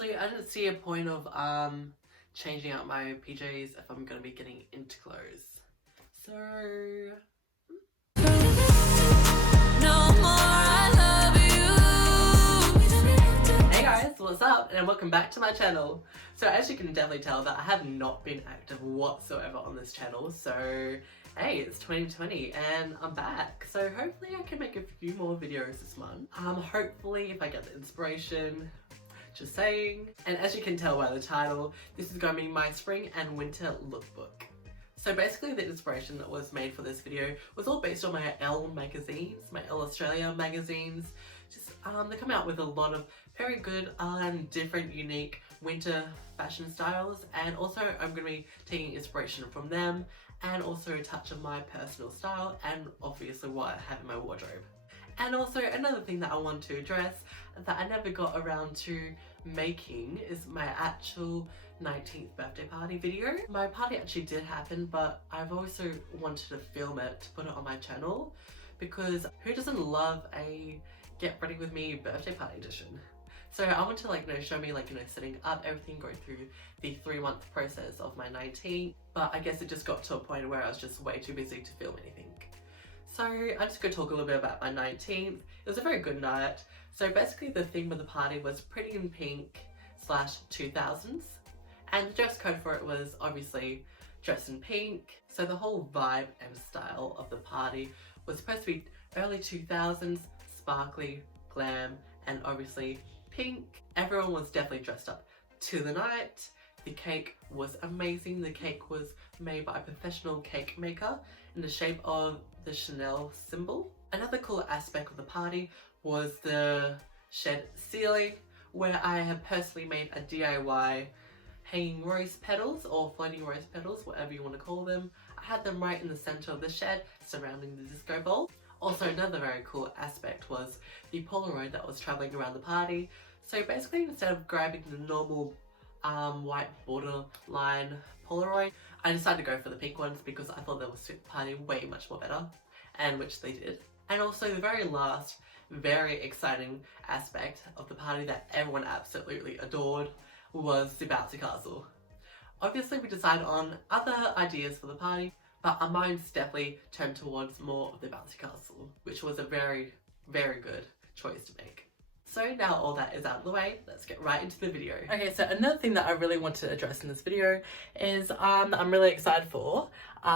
honestly, I didn't see a point of changing out my PJs if I'm gonna be getting into clothes. So hey guys, what's up and welcome back to my channel. So as you can definitely tell that I have not been active whatsoever on this channel, so hey, it's 2020 and I'm back. So hopefully I can make a few more videos this month. Hopefully if I get the inspiration, just saying. And as you can tell by the title, this is going to be my spring and winter lookbook. So basically the inspiration that was made for this video was all based on my Elle magazines, my Elle Australia magazines. Just they come out with a lot of very good and different unique winter fashion styles, and also I'm going to be taking inspiration from them and also a touch of my personal style and obviously what I have in my wardrobe. And also another thing that I want to address that I never got around to making is my actual 19th birthday party video. My party actually did happen, but I've also wanted to film it to put it on my channel because who doesn't love a get ready with me birthday party edition? So I want to show me setting up everything, going through the 3-month process of my 19th, but I guess it just got to a point where I was just way too busy to film anything. So I'm just going to talk a little bit about my 19th. It was a very good night. So basically the theme of the party was pretty in pink / 2000s, and the dress code for it was obviously dress in pink. So the whole vibe and style of the party was supposed to be early 2000s, sparkly, glam, and obviously pink. Everyone was definitely dressed up to the night. The cake was amazing. The cake was made by a professional cake maker in the shape of the Chanel symbol. Another cool aspect of the party was the shed ceiling, where I have personally made a DIY hanging rose petals or floating rose petals, whatever you want to call them. I had them right in the center of the shed surrounding the disco ball. Also, another very cool aspect was the Polaroid that was traveling around the party. So basically, instead of grabbing the normal white borderline Polaroid, I decided to go for the pink ones because I thought they would suit the party way much more better, and which they did. And also the very last, very exciting aspect of the party that everyone absolutely adored was the bouncy castle. Obviously we decided on other ideas for the party, but our minds definitely turned towards more of the bouncy castle, which was a very, very good choice to make. So now all that is out of the way, let's get right into the video. Okay, so another thing that I really want to address in this video is I'm really excited for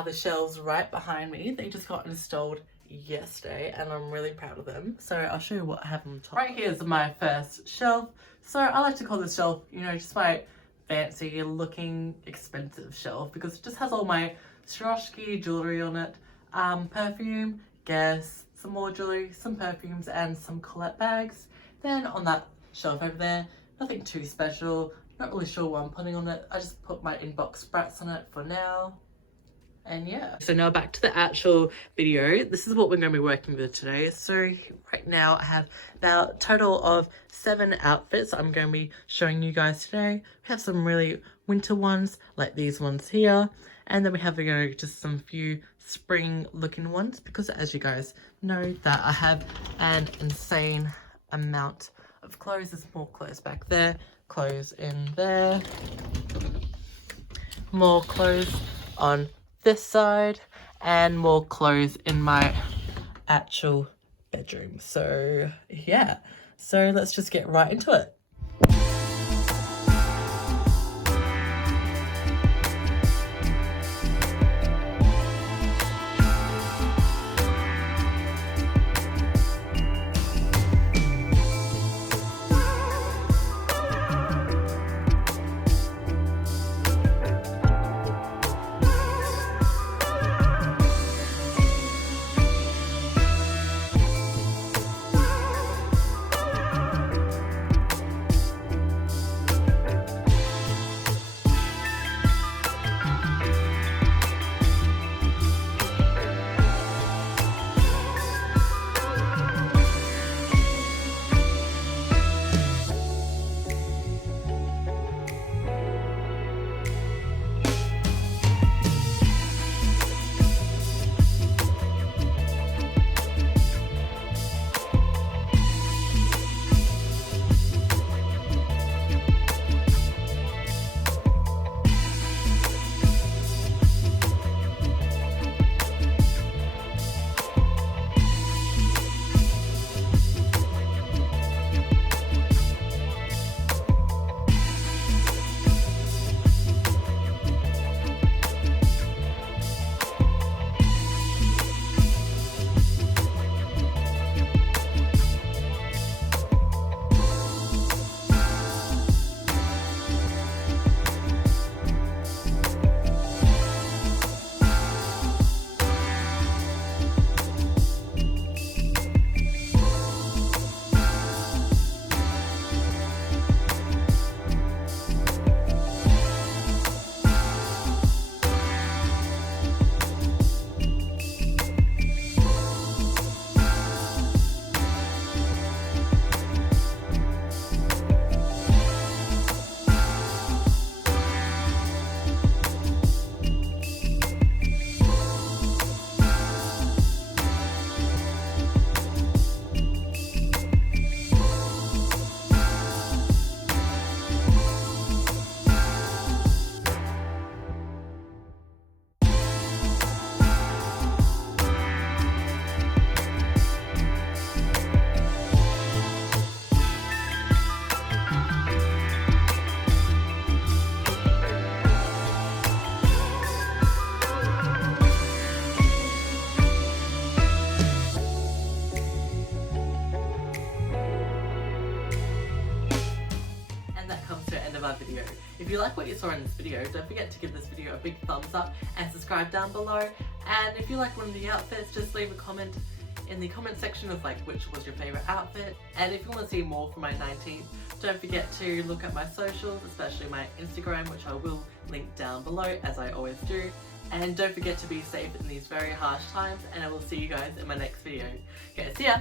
the shelves right behind me. They just got installed yesterday and I'm really proud of them. So I'll show you what I have on top. Right here is my first shelf. So I like to call this shelf, just my fancy looking expensive shelf because it just has all my Swarovski jewelry on it, perfume, Guess, some more jewelry, some perfumes and some Colette bags. Then on that shelf over there, nothing too special, not really sure what I'm putting on it. I just put my inbox sprats on it for now. And yeah. So now back to the actual video. This is what we're going to be working with today. So right now I have about a total of 7 outfits I'm going to be showing you guys today. We have some really winter ones like these ones here. And then we have just some few spring looking ones because as you guys know that I have an insane amount of clothes. There's more clothes back there, clothes in there, more clothes on this side, and more clothes in my actual bedroom. So yeah, so let's just get right into it. of our video. If you like what you saw in this video, don't forget to give this video a big thumbs up and subscribe down below. And if you like one of the outfits, just leave a comment in the comment section of like which was your favourite outfit. And if you want to see more from my 19th, don't forget to look at my socials, especially my Instagram, which I will link down below as I always do. And don't forget to be safe in these very harsh times, and I will see you guys in my next video. Okay, see ya!